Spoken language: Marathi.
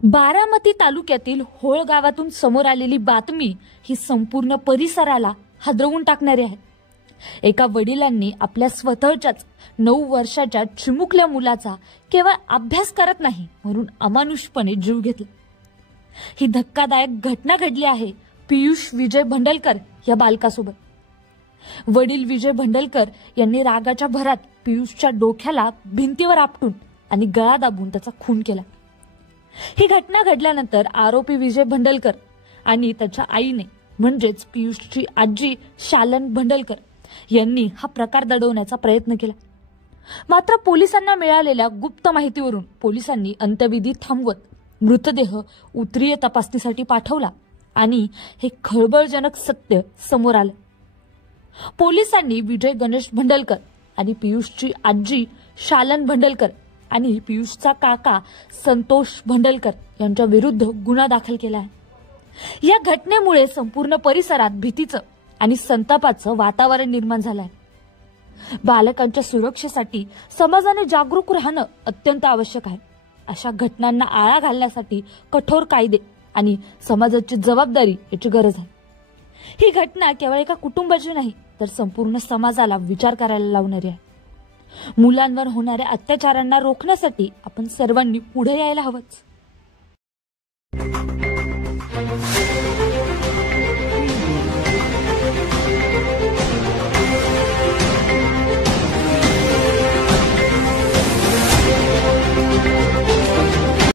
बारामती तालुक्यातील होळ गावातून समोर आलेली बातमी ही संपूर्ण परिसराला हादरवून टाकणारी आहे। एका वडिलांनी आपल्या स्वतःच्याच 9 वर्षाच्या चिमुकल्या मुलाचा केवळ अभ्यास करत नाही म्हणून अमानुषपणे जीव घेतला। ही धक्कादायक घटना घडली आहे पियुष विजय भंडलकर या बालकासोबत। वडील विजय भंडलकर यांनी रागाच्या भरात पियुषच्या डोक्याला भिंतीवर आपटून आणि गळा दाबून त्याचा खून केला। ही घटना घडल्यानंतर आरोपी विजय भंडलकर आणि त्याच्या आईने म्हणजेच पियुषची आजी शालन भंडलकर यांनी हा प्रकार दडवण्याचा प्रयत्न केला। मात्र पोलिसांना मिळालेल्या गुप्त माहितीवरून पोलिसांनी अंत्यविधी थांबवत मृतदेह उत्तरीय तपासणीसाठी पाठवला आणि हे खळबळजनक सत्य समोर आलं। पोलिसांनी विजय गणेश भंडलकर आणि पियुषची आजी शालन भंडलकर आणि पियुषचा काका संतोष भंडलकर यांच्या विरुद्ध गुन्हा दाखल केला आहे। या घटनेमुळे संपूर्ण परिसरात भीतीचं आणि संतापाचं वातावरण निर्माण झालं आहे। बालकांच्या सुरक्षेसाठी समाजाने जागरूक राहणं अत्यंत आवश्यक आहे। अशा घटनांना आळा घालण्यासाठी कठोर कायदे आणि समाजाची जबाबदारी याची गरज आहे। ही घटना केवळ एका कुटुंबाची नाही तर संपूर्ण समाजाला विचार करायला लावणारी आहे। मुलांवर होणाऱ्या अत्याचारांना रोखण्यासाठी आपण सर्वांनी पुढे यायला हवंच।